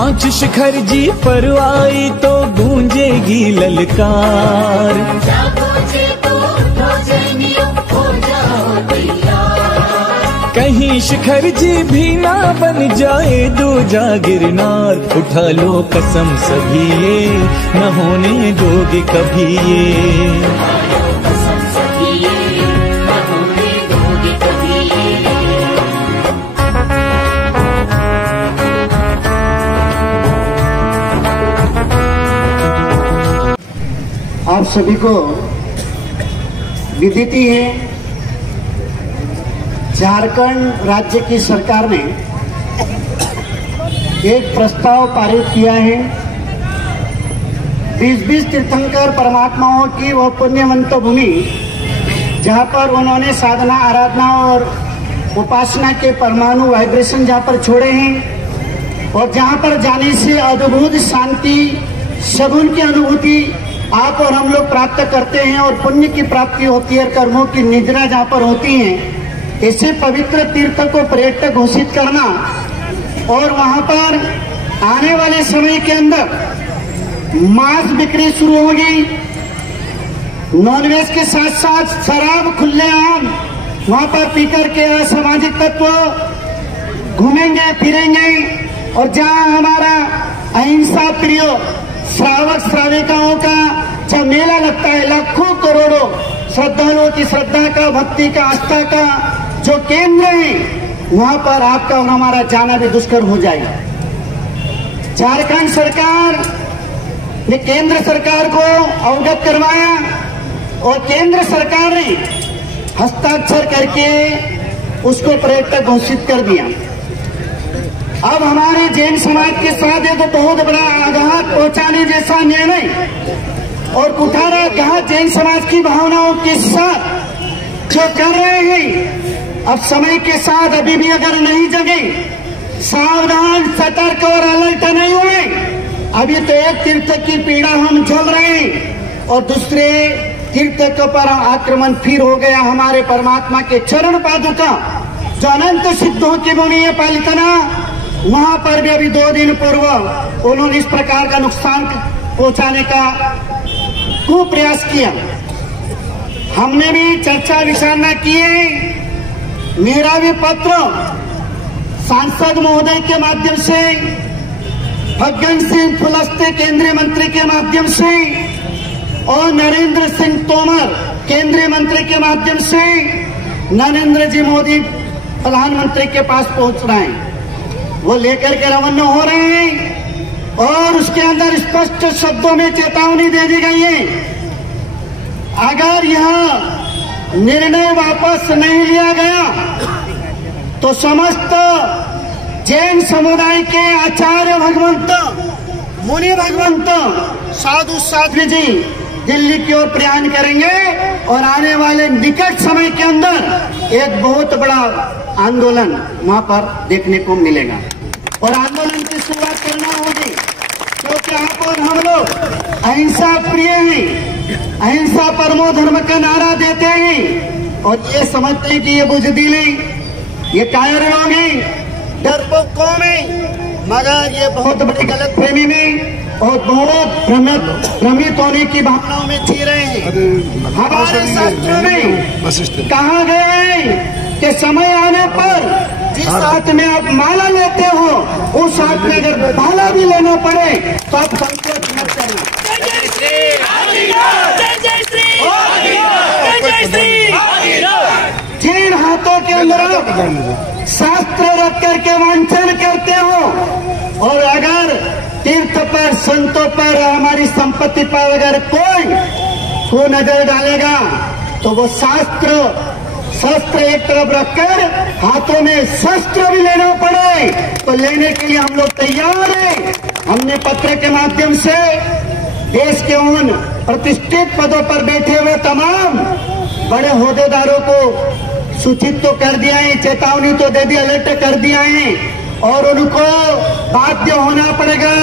आँच शिखर जी पर आई तो गूंजेगी ललकार। कहीं शिखर जी भी ना बन जाए दूजा गिरनार। उठा लो कसम सभी ये न होने दोगे कभी ये। आप सभी को विदित ही है, झारखंड राज्य की सरकार ने एक प्रस्ताव पारित किया है। 20-20 तीर्थंकर परमात्माओं की वह पुण्यवंत भूमि जहाँ पर उन्होंने साधना आराधना और उपासना के परमाणु वाइब्रेशन जहाँ पर छोड़े हैं और जहाँ पर जाने से अद्भुत शांति सगुन की अनुभूति आप और हम लोग प्राप्त करते हैं और पुण्य की प्राप्ति होती है, कर्मों की निद्रा जहाँ पर होती है। ऐसे पवित्र तीर्थ को पर्यटक घोषित करना और वहाँ पर आने वाले समय के अंदर मांस बिक्री शुरू होगी, नॉनवेज के साथ साथ शराब खुलेआम वहाँ पर पीकर के असामाजिक तत्व घूमेंगे फिरेंगे और जहाँ हमारा अहिंसा प्रिय श्रावक श्राविकाओं का जब मेला लगता है, लाखों करोड़ों श्रद्धालुओं की श्रद्धा का, भक्ति का, आस्था का जो केंद्र है, वहां पर आपका और हमारा जाना भी दुष्कर हो जाएगा। झारखंड सरकार ने केंद्र सरकार को अवगत करवाया और केंद्र सरकार ने हस्ताक्षर करके उसको पर्यटक घोषित कर दिया। अब हमारे जैन समाज के साथ ये तो बहुत बड़ा आघात पहुंचाने जैसा निर्णय और कुठाराघात जैन समाज की भावनाओं के साथ जो कर रहे हैं। अब समय के साथ अभी भी अगर नहीं जगे, सावधान, सतर्क और अलर्ट नहीं हुए, अभी तो एक तीर्थ की पीड़ा हम झेल रहे हैं और दूसरे तीर्थ पर आक्रमण फिर हो गया। हमारे परमात्मा के चरण पादुका जो अनंत सिद्धों की भूमि है पालितना, वहां पर भी अभी 2 दिन पूर्व उन्होंने इस प्रकार का नुकसान पहुंचाने का खूब प्रयास किया। हमने भी चर्चा विचारणा किए, मेरा भी पत्र सांसद महोदय के माध्यम से, फग्गन सिंह कुलस्ते केंद्रीय मंत्री के माध्यम से और नरेंद्र सिंह तोमर केंद्रीय मंत्री के माध्यम से नरेंद्र जी मोदी प्रधानमंत्री के पास पहुंच रहे हैं। वो लेकर के रवाना हो रहे हैं और उसके अंदर स्पष्ट शब्दों में चेतावनी दे दी गई है, अगर यह निर्णय वापस नहीं लिया गया तो समस्त जैन समुदाय के आचार्य भगवंत, मुनि भगवंत, साधु साध्वी जी दिल्ली की ओर प्रयाण करेंगे और आने वाले निकट समय के अंदर एक बहुत बड़ा आंदोलन वहां पर देखने को मिलेगा और आंदोलन की शुरुआत करना होगी, क्योंकि आप और हम लोग अहिंसा प्रिय हैं, अहिंसा परमो धर्म का नारा देते हैं और ये समझते हैं कि ये बुजदिली, ये कायर लोग हैं, डरपोक कौम है, मगर ये बहुत बड़ी गलतफहमी में और बहुत भ्रमित होने की भावनाओं में जी रहे हैं। हमारे शास्त्रों में कहा गया है कि समय आने पर जिस हाथ में आप माला लेते हो उस हाथ में अगर भाला भी लेना पड़े तो आप संकोच मत करना। जिन हाथों के अंदर शास्त्र रख करके वांछन करते हो और अगर तीर्थ पर, संतों पर, हमारी संपत्ति पर अगर कोई नजर डालेगा तो वो शस्त्र एक तरफ रखकर हाथों में शस्त्र भी लेना पड़े तो लेने के लिए हम लोग तैयार हैं। हमने पत्र के माध्यम से देश के उन प्रतिष्ठित पदों पर बैठे हुए तमाम बड़े होदेदारों को सूचित तो कर दिया है, चेतावनी तो दे दी, अलर्ट कर दिया है और उनको बाध्य होना पड़ेगा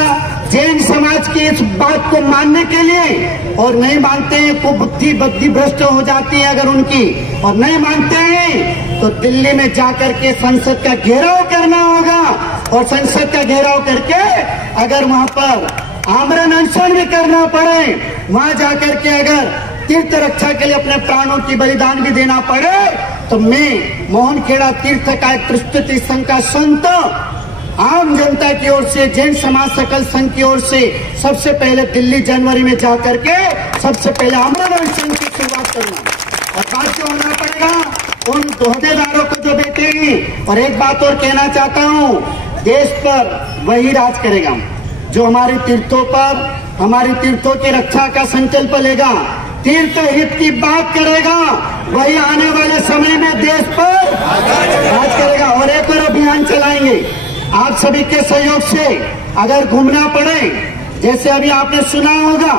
जैन समाज की इस बात को मानने के लिए। और नहीं मानते हैं तो बुद्धि भ्रष्ट हो जाती है अगर उनकी, और नहीं मानते हैं तो दिल्ली में जाकर के संसद का घेराव करना होगा और संसद का घेराव करके अगर वहां पर आमरण अनशन भी करना पड़े, वहां जाकर के अगर तीर्थ रक्षा के लिए अपने प्राणों की बलिदान भी देना पड़े, तो मैं मोहनखेड़ा तीर्थ का एक प्रस्तुति संघ का संत आम जनता की ओर से, जैन समाज सकल संघ की ओर से सबसे पहले दिल्ली जनवरी में जाकर के सबसे पहले आमरण अनशन की शुरुआत करना। और बात क्या होना पड़ेगा उन दोहदेदारों को जो बैठे हैं। और एक बात और कहना चाहता हूँ, देश पर वही राज करेगा जो हमारे तीर्थों पर, हमारी तीर्थों की रक्षा का संकल्प लेगा, तीर्थ हित की बात करेगा, वही आने वाले समय में देश पर राज करेगा। और एक और अभियान चलाएंगे आप सभी के सहयोग से। अगर घूमना पड़े, जैसे अभी आपने सुना होगा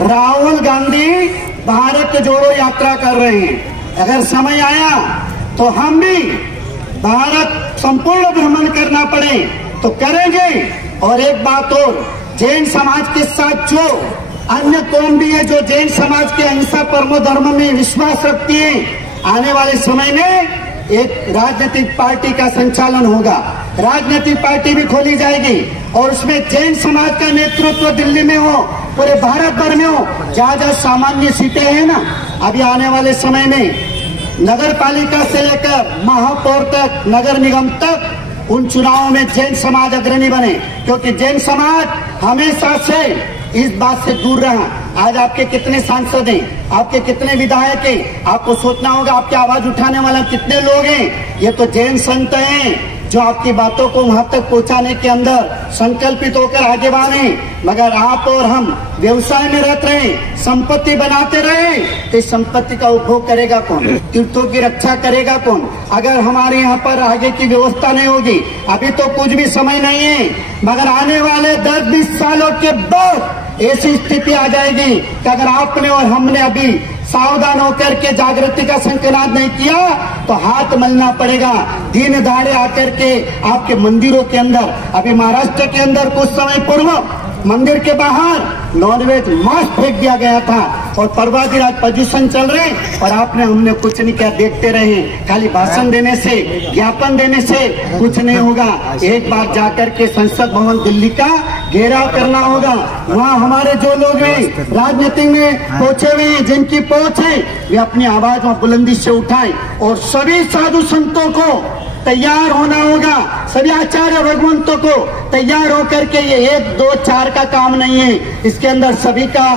राहुल गांधी भारत जोड़ो यात्रा कर रहे हैं, अगर समय आया तो हम भी भारत संपूर्ण भ्रमण करना पड़े तो करेंगे। और एक बात और, जैन समाज के साथ जो अन्य कौम भी है जो जैन समाज के अहिंसा परमो धर्म में विश्वास रखती है, आने वाले समय में एक राजनीतिक पार्टी का संचालन होगा, राजनीतिक पार्टी भी खोली जाएगी और उसमें जैन समाज का नेतृत्व दिल्ली में हो, पूरे भारत भर में हो। जहाँ जहाँ सामान्य सीटें हैं ना, अभी आने वाले समय में नगर पालिका से लेकर महापौर तक, नगर निगम तक, उन चुनावों में जैन समाज अग्रणी बने, क्योंकि जैन समाज हमेशा से इस बात से दूर रहा। आज आपके कितने सांसद हैं, आपके कितने विधायक हैं, आपको सोचना होगा आपकी आवाज उठाने वाला कितने लोग हैं। ये तो जैन संत हैं जो आपकी बातों को वहां तक पहुंचाने के अंदर संकल्पित होकर आगे बढ़े। मगर आप और हम व्यवसाय में रहते रहे, संपत्ति बनाते रहे, तो इस संपत्ति का उपभोग करेगा कौन, तीर्थों की रक्षा करेगा कौन, अगर हमारे यहाँ पर आगे की व्यवस्था नहीं होगी। अभी तो कुछ भी समय नहीं है, मगर आने वाले 10-20 सालों के बाद ऐसी स्थिति आ जाएगी कि अगर आपने और हमने अभी सावधान होकर के जागृति का संकल्प नहीं किया तो हाथ मलना पड़ेगा। दिन दहाड़े आकर के आपके मंदिरों के अंदर, अभी महाराष्ट्र के अंदर कुछ समय पूर्व मंदिर के बाहर नॉनवेज मांस फेंक दिया गया था और पर्वाधिराज पोजीशन चल रहे और आपने हमने कुछ नहीं किया, देखते रहे। खाली भाषण देने से, ज्ञापन देने से कुछ नहीं होगा। एक बार जाकर के संसद भवन दिल्ली का घेराव करना होगा। वहाँ हमारे जो लोग हैं राजनीति में पहुंचे हुए हैं, जिनकी पहुंच है, वे अपनी आवाज वहाँ बुलंदी से उठाएं और सभी साधु संतों को तैयार होना होगा, सभी आचार्य भगवंतों को तैयार होकर के। ये 1, 2, 4 का काम नहीं है, इसके अंदर सभी का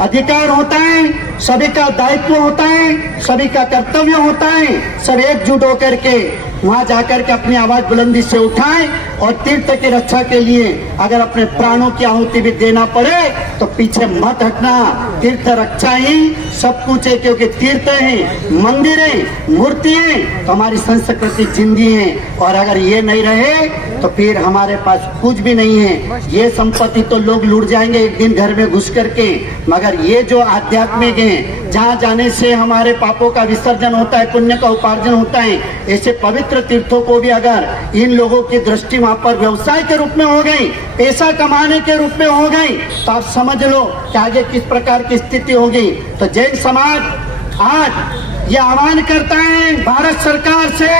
अधिकार होता है, सभी का दायित्व होता है, सभी का कर्तव्य होता है। सब एकजुट होकर के वहां जाकर के अपनी आवाज बुलंदी से उठाएं और तीर्थ की रक्षा के लिए अगर अपने प्राणों की आहुति भी देना पड़े तो पीछे मत हटना। तीर्थ रक्षा ही सब कुछ है, क्योंकि तीर्थ है, मंदिर है, मूर्ति है, तो हमारी संस्कृति जिंदी है। और अगर ये नहीं रहे तो फिर हमारे पास कुछ भी नहीं है। ये संपत्ति तो लोग लूट जाएंगे एक दिन घर में घुस करके, मगर ये जो आध्यात्मिक है, जहाँ जाने से हमारे पापों का विसर्जन होता है, पुण्य का उपार्जन होता है, ऐसे पवित्र तीर्थों को भी अगर इन लोगों की दृष्टि वहां पर व्यवसाय के रूप में हो गई, पैसा कमाने के रूप में हो गई, तो आप समझ लो कि आगे किस प्रकार की स्थिति होगी। तो जैन समाज आज ये आह्वान करता है भारत सरकार से,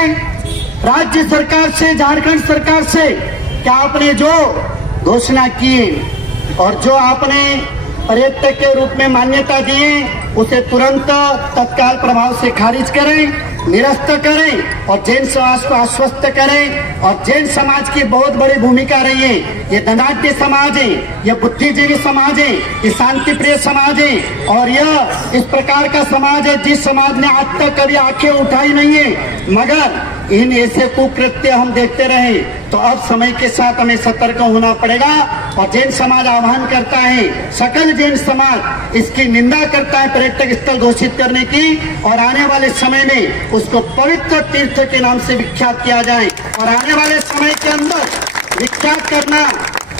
राज्य सरकार से, झारखंड सरकार से, कि आपने जो घोषणा की और जो आपने पर्यटक के रूप में मान्यता दी उसे तुरंत तत्काल प्रभाव से खारिज करें, निरस्त करें और जैन समाज को आश्वस्त करें। और जैन समाज की बहुत बड़ी भूमिका रही है। ये धनाढ्य समाज है, ये बुद्धिजीवी समाज है, ये शांति प्रिय समाज है और यह इस प्रकार का समाज है जिस समाज ने आज तक कभी आंखें उठाई नहीं है। मगर इन ऐसे कुकृत्य हम देखते रहे तो अब समय के साथ हमें सतर्क होना पड़ेगा। और जैन समाज आह्वान करता है, सकल जैन समाज इसकी निंदा करता है पर्यटक स्थल घोषित करने की, और आने वाले समय में उसको पवित्र तीर्थ के नाम से विख्यात किया जाए। और आने वाले समय के अंदर विख्यात करना,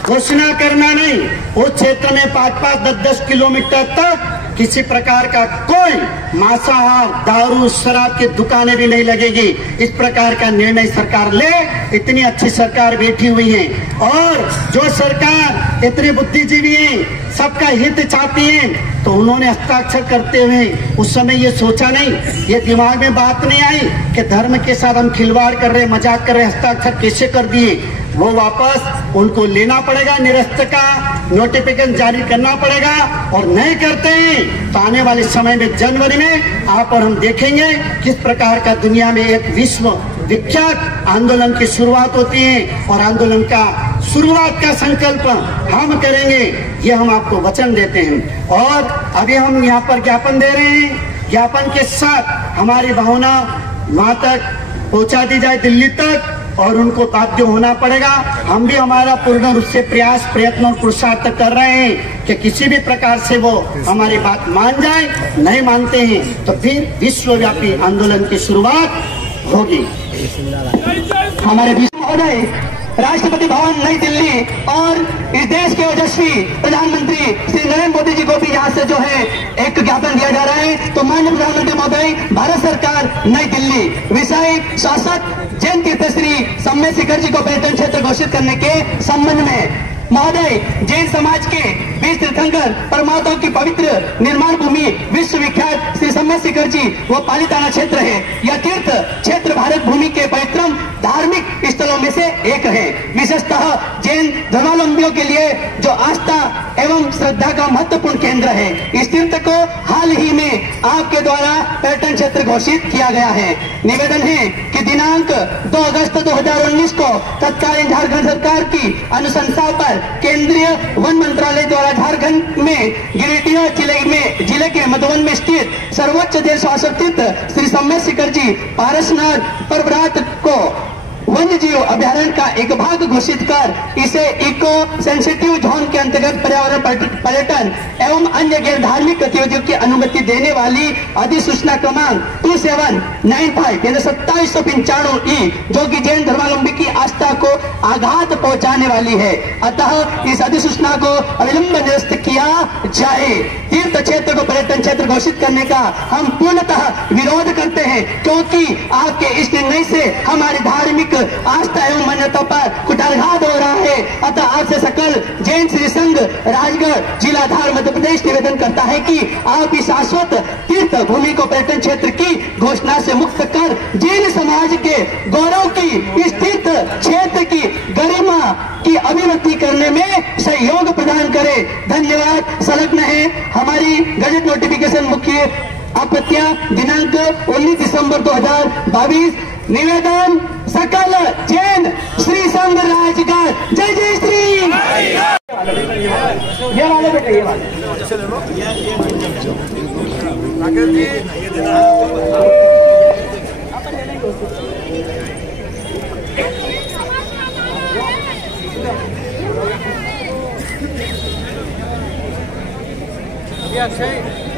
घोषणा करना नहीं, उस क्षेत्र में 5-5, 10-10 किलोमीटर तक किसी प्रकार का कोई मांसाहार, दारू, शराब की दुकानें भी नहीं लगेगी। इस प्रकार का निर्णय सरकार ले। इतनी अच्छी सरकार बैठी हुई है और जो सरकार इतनी बुद्धिजीवी है, सबका हित चाहती है, तो उन्होंने हस्ताक्षर करते हुए उस समय ये सोचा नहीं, ये दिमाग में बात नहीं आई कि धर्म के साथ हम खिलवाड़ कर रहे, मजाक कर रहे, हस्ताक्षर कैसे कर दिए। वो वापस उनको लेना पड़ेगा, निरस्त का नोटिफिकेशन जारी करना पड़ेगा। और नहीं करते हैं तो आने वाले समय में जनवरी में आप और हम देखेंगे किस प्रकार का दुनिया में एक विश्व विख्यात आंदोलन की शुरुआत होती है। और आंदोलन का शुरुआत का संकल्प हम करेंगे, ये हम आपको वचन देते हैं। और अभी हम यहाँ पर ज्ञापन दे रहे हैं, ज्ञापन के साथ हमारी भावना वहां तक पहुंचा दी जाए, दिल्ली तक, और उनको बाध्य होना पड़ेगा। हम भी हमारा पूर्ण रूप से प्रयास, प्रयत्न और पुरुषार्थ कर रहे हैं कि किसी भी प्रकार से वो हमारी बात मान जाए। नहीं मानते हैं तो फिर विश्वव्यापी आंदोलन की शुरुआत होगी। हमारे बीच महोदय राष्ट्रपति भवन नई दिल्ली और इस देश के ओजस्वी प्रधानमंत्री श्री नरेंद्र मोदी जी को भी यहाँ से जो है एक ज्ञापन दिया जा रहा है। तो माननीय प्रधानमंत्री महोदय, भारत सरकार नई दिल्ली, विषय शासक जैन तीर्थ श्री सम्मेद शिखर जी को पर्यटन क्षेत्र घोषित करने के संबंध में महोदय, जैन समाज के 20 तीर्थंकर परमात्मा की पवित्र निर्माण भूमि विश्व विख्यात श्री सम्मेद शिखर जी वो पालिताना क्षेत्र है। यह तीर्थ क्षेत्र भारत भूमि के पवित्रम धार्मिक स्थलों में से एक है। विशेषतः जैन धर्मावलंबियों के लिए जो आस्था एवं श्रद्धा का महत्वपूर्ण केंद्र है। इस तीर्थ को हाल ही में आपके द्वारा पर्यटन क्षेत्र घोषित किया गया है। निवेदन है कि दिनांक 2 अगस्त 2019 को तत्कालीन झारखंड सरकार की अनुशंसा पर केंद्रीय वन मंत्रालय द्वारा झारखंड में गिरिडीह जिले के मधुबन में स्थित सर्वोच्च जैन शासक तीर्थ श्री सम्मेद शिखर जी पारसनाथ पर्वत को वन्य जीव अभ्यारण्य का एक भाग घोषित कर इसे इको सेंसिटिव जोन के अंतर्गत पर्यावरण पर्यटन एवं अन्य गैर धार्मिक गतिविधियों की अनुमति देने वाली अधिसूचना क्रमांक 2795 यानी 2795 जो कि जैन धर्मावलंबी की आस्था को आघात पहुंचाने वाली है। अतः इस अधिसूचना को अविलंब निरस्त किया जाए। तीर्थ क्षेत्र को पर्यटन क्षेत्र घोषित करने का हम पूर्णतः विरोध करते हैं, क्योंकि आपके इस निर्णय से हमारी धार्मिक आस्था एवं मान्यता पर कुठाराघात हो रहा है। अतः आपसे सकल जैन श्री संघ राजगढ़ जिलाधार मध्य प्रदेश निवेदन करता है कि आप इस शाश्वत तीर्थ भूमि को पर्यटन क्षेत्र की घोषणा से मुक्त कर जैन समाज के गौरव की इस तीर्थ क्षेत्र की गरिमा की अभिव्यक्ति करने में सहयोग प्रदान करे। धन्यवाद। संलग्न है हमारी गजट नोटिफिकेशन मुख्य आपत्तियां दिनांक 19 दिसंबर 2022। निवेदन सकल जैन श्री संघ राजगढ़। जय जय श्री। ये वाले बेटा, ये वाले अक्षय